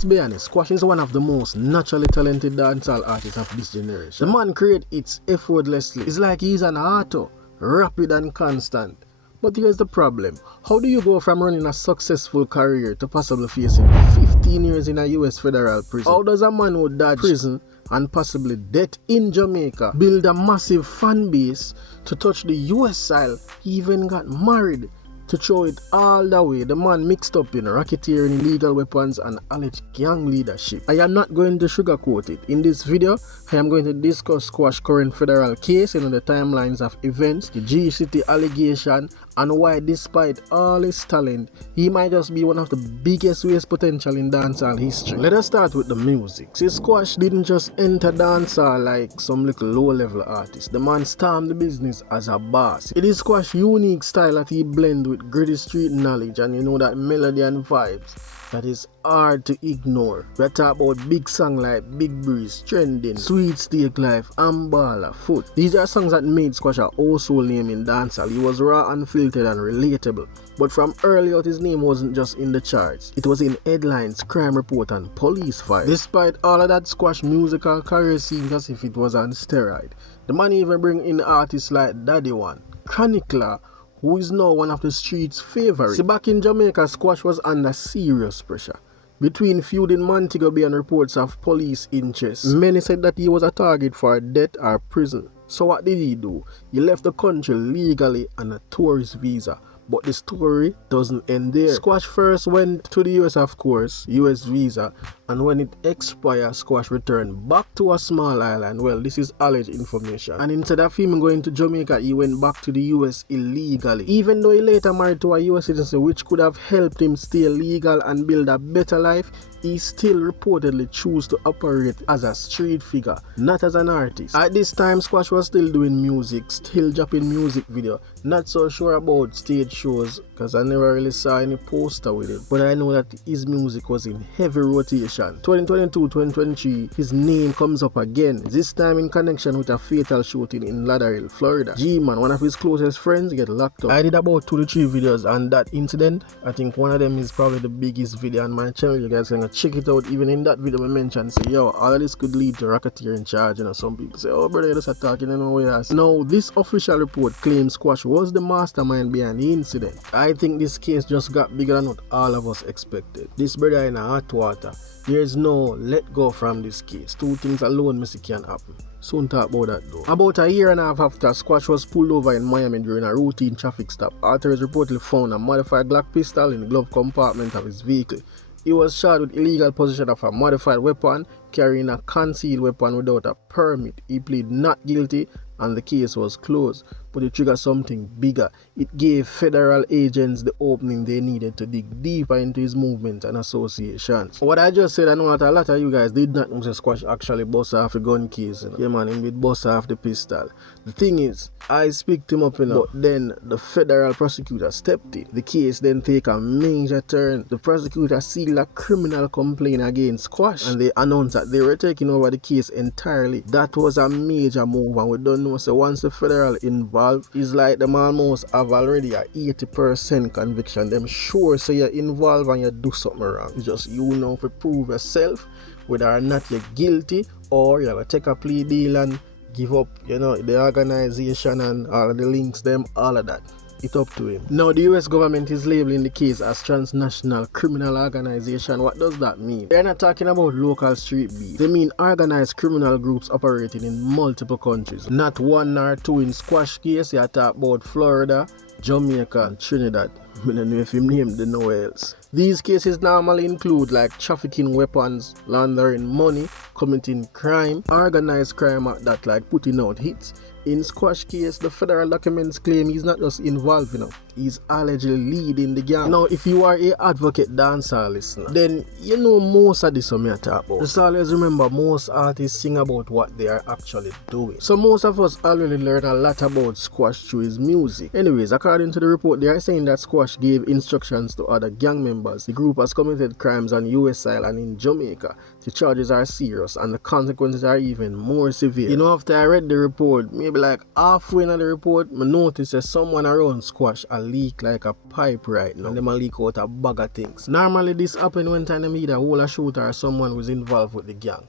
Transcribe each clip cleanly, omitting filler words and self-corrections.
Let's be honest, Squash is one of the most naturally talented dancehall artists of this generation. The man creates hits effortlessly. It's like he's an auto, rapid and constant. But here's the problem. How do you go from running a successful career to possibly facing 15 years in a US federal prison? How does a man who dodged prison and possibly death in Jamaica build a massive fan base to touch the US soil? He even got married. To throw it all the way, the man mixed up in racketeering, illegal weapons and alleged gang leadership. I am not going to sugarcoat it. In this video, I am going to discuss Squash's current federal case, the timelines of events, the G-City allegation, and why despite all his talent, he might just be one of the biggest waste potential in dancehall history. Let us start with the music. See, Squash didn't just enter dancehall like some little low-level artist. The man stormed the business as a boss. It is Squash's unique style that he blends with gritty street knowledge and that melody and vibes that is hard to ignore. We talk about big songs like Big Breeze, Trending, Sweet Steak Life, Ambala, Foot. These are songs that made Squash a household name in dancehall. He was raw, unfiltered and relatable. But from early out, his name wasn't just in the charts. It was in headlines, crime report and police files. Despite all of that, Squash musical career seems as if it was on steroid. The man even bring in artists like Daddy One, Chronicler, who is now one of the street's favorites. See, back in Jamaica, Squash was under serious pressure. Between feuding Montego Bay and reports of police interest, many said that he was a target for death or prison. So what did he do? He left the country legally on a tourist visa. But the story doesn't end there. Squash first went to the US, of course, US visa, and when it expired, Squash returned back to a small island. Well, this is alleged information. And instead of him going to Jamaica, he went back to the US illegally. Even though he later married to a US citizen, which could have helped him stay legal and build a better life, he still reportedly chose to operate as a street figure, not as an artist. At this time, Squash was still doing music, still dropping music video. Not so sure about stage shows because I never really saw any poster with it. But I know that his music was in heavy rotation. 2022-2023, his name comes up again, this time in connection with a fatal shooting in Lauderdale, Florida. G-Man, one of his closest friends, get locked up. I did about 2 to 3 videos on that incident. I think one of them is probably the biggest video on my channel. You guys can check it out. Even in that video I mentioned, say, yo, all of this could lead to racketeering charge. Some people say, oh brother, you're just attacking in no way else. Now, this official report claims Squash was the mastermind behind the incident. I think this case just got bigger than what all of us expected. This brother in a hot water. There's no let go from this case. 2 things alone missing can happen. Soon talk about that though. About a year and a half after, Squash was pulled over in Miami during a routine traffic stop. Authorities reportedly found a modified Glock pistol in the glove compartment of his vehicle. He was charged with illegal possession of a modified weapon, carrying a concealed weapon without a permit. He pleaded not guilty and the case was closed. But it triggered something bigger. It gave federal agents the opening they needed to dig deeper into his movement and associations. What I just said, I know that a lot of you guys did not know that Squash actually bust off the gun case. Yeah man, he did bust off the pistol. The thing is, I picked him up, but then the federal prosecutor stepped in. The case then take a major turn. The prosecutor sealed a criminal complaint against Squash and they announced that they were taking over the case entirely. That was a major move and we don't know, so once the federal involved, it's like them almost have already a 80% conviction. Them sure say you're involved and you do something wrong. It's just you know to prove yourself whether or not you're guilty or you're gonna take a plea deal and give up, the organization and all of the links, them, all of that. It's up to him. Now the US government is labeling the case as Transnational criminal organization. What does that mean? They're not talking about local street beef. They mean organized criminal groups operating in multiple countries. Not 1 or 2 in Squash case. You talk about Florida, Jamaica and Trinidad. I don't know if you named them nowhere else. These cases normally include like trafficking weapons, laundering money, committing crime, organized crime at that, like putting out hits. In Squash case, the federal documents claim he's not just involved, he's allegedly leading the gang. Now, if you are a advocate dancehall listener, then you know most of this I talk about. Just always remember, most artists sing about what they are actually doing. So most of us already learned a lot about Squash through his music. Anyways, according to the report, they are saying that Squash gave instructions to other gang members members. The group has committed crimes on US soil and in Jamaica. The charges are serious and the consequences are even more severe. You know, after I read the report, maybe like halfway in the report, I noticed that someone around Squash a leak like a pipe right now. And them a leak out a bag of things. Normally this happen when time them either hold a shooter or someone was involved with the gang.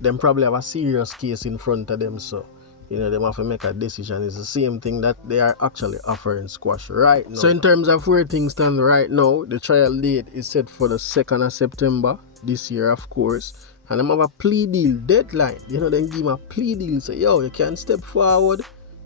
Them probably have a serious case in front of them, so you know, them have to make a decision. It's the same thing that they are actually offering Squash right now. So in terms of where things stand right now, the trial date is set for the 2nd of September this year, of course. And them have a plea deal deadline. You know, then give him a plea deal. Say, yo, you can step forward,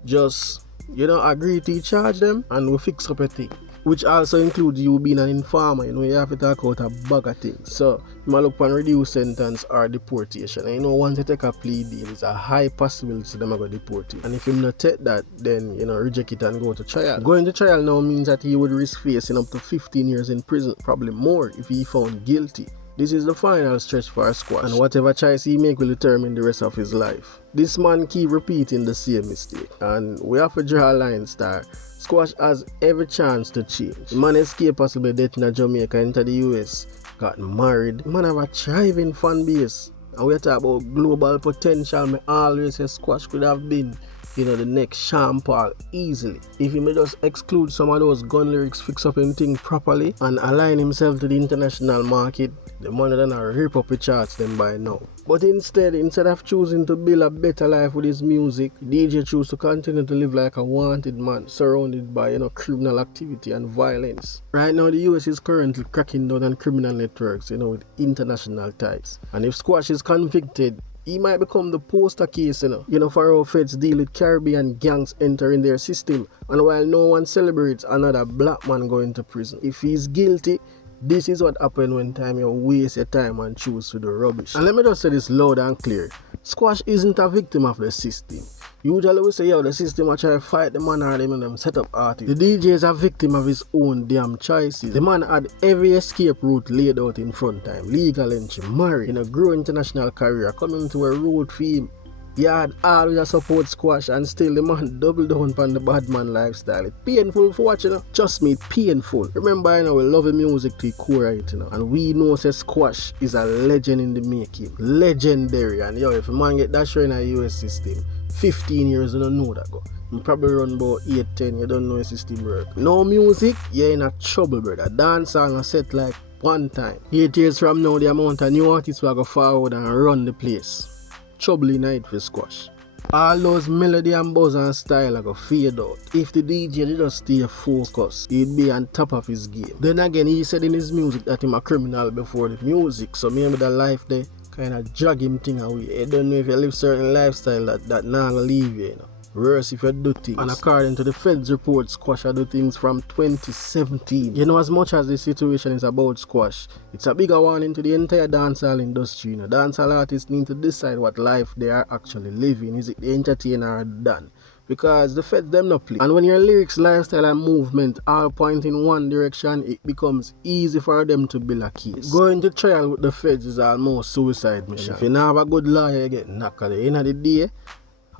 just, you know, agree to charge them and we'll fix up a thing. Which also includes you being an informer. You know, you have to talk about a bag of things. So you might look for reduced sentence or deportation. And you know, once you take a plea deal, it's a high possibility them are going to deport you. And if you not take that, then you know, reject it and go to trial. Going to trial now means that he would risk facing up to 15 years in prison, probably more if he found guilty. This is the final stretch for Squash, and whatever choice he make will determine the rest of his life. This man keep repeating the same mistake, and we have to draw a line, star. Squash has every chance to change. The man escaped possibly death in Jamaica, into the US, got married. The man have a thriving fan base, and we talk about global potential. Me always say Squash could have been, you know, the next Sean Paul easily. If he may just exclude some of those gun lyrics, fix up him thing properly, and align himself to the international market, the money done a rip up the charts them by now. But instead of choosing to build a better life with his music, DJ choose to continue to live like a wanted man, surrounded by, you know, criminal activity and violence. Right now the US is currently cracking down on criminal networks, you know, with international ties. And if Squash is convicted, he might become the poster case, you know, for how feds deal with Caribbean gangs entering their system, and while no one celebrates another black man going to prison. If he's guilty, this is what happens when time you waste your time and choose to do rubbish. And let me just say this loud and clear. Squash isn't a victim of the system. Usually we say, yo, the system will try to fight the man or them set up artists. The DJ is a victim of his own damn choices. The man had every escape route laid out in front of him. Legal entry, married, in a growing international career, coming to a road for him. He had always a support Squash, and still the man double down on the bad man lifestyle. It's painful for watching, you know? Trust me, it's painful. Remember, you know, we love the music to the core, right, you know? And we know that Squash is a legend in the making. Legendary. And yo, if a man get that show in a US system, 15 years, you don't know that go. You probably run about 8-10, you don't know the system work. No music, you're in a trouble, brother. Dance on a set like one time. 8 years from now, the amount of new artists will go forward and run the place. Trouble night for Squash. All those melody and buzz and style are going to fade out. If the DJ did just stay focused, he'd be on top of his game. Then again, he said in his music that he's a criminal before the music, so maybe the life there kind of drag him thing away. I don't know if you live certain lifestyle that not gonna leave you, you know. Worse if you do things. And according to the Feds report, Squash do things from 2017. You know, as much as the situation is about Squash, it's a bigger warning to the entire dancehall industry. You know, dancehall artists need to decide what life they are actually living. Is it the entertainer or done? Because the Feds them not play. And when your lyrics, lifestyle and movement all point in one direction, it becomes easy for them to build a case. Going to trial with the Feds is almost suicide mission. If you not have a good lawyer, you get knocked at the end of the day.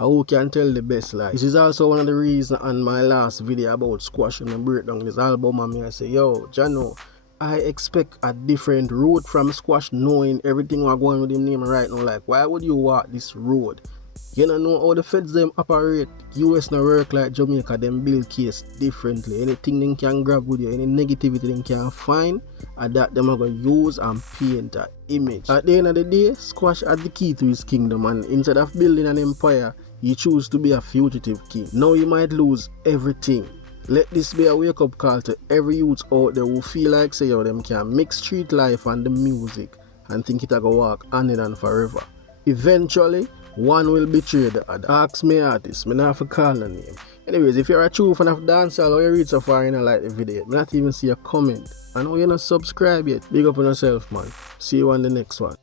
Who can tell the best lie? This is also one of the reasons on my last video about Squash and breakdown this album, and I say, yo, Jano, I expect a different road from Squash, knowing everything we're going with him name right now. Like, why would you walk this road? You don't know how the Feds them operate. US no work like Jamaica, them build case differently. Anything they can grab with you, any negativity they can find, and that them are going to use and paint that image. At the end of the day, Squash had the key to his kingdom, and instead of building an empire, he choose to be a fugitive king. Now he might lose everything. Let this be a wake-up call to every youth out there who feel like say yo, them can mix street life and the music and think it a go walk hand in hand forever. Eventually, one will betray the other. Ask me artist, me not have to call the name. Anyways, if you're a true fan of dancehall or you read so far and you like the video, me not even see a comment. I know you're not subscribed yet. Big up on yourself, man. See you on the next one.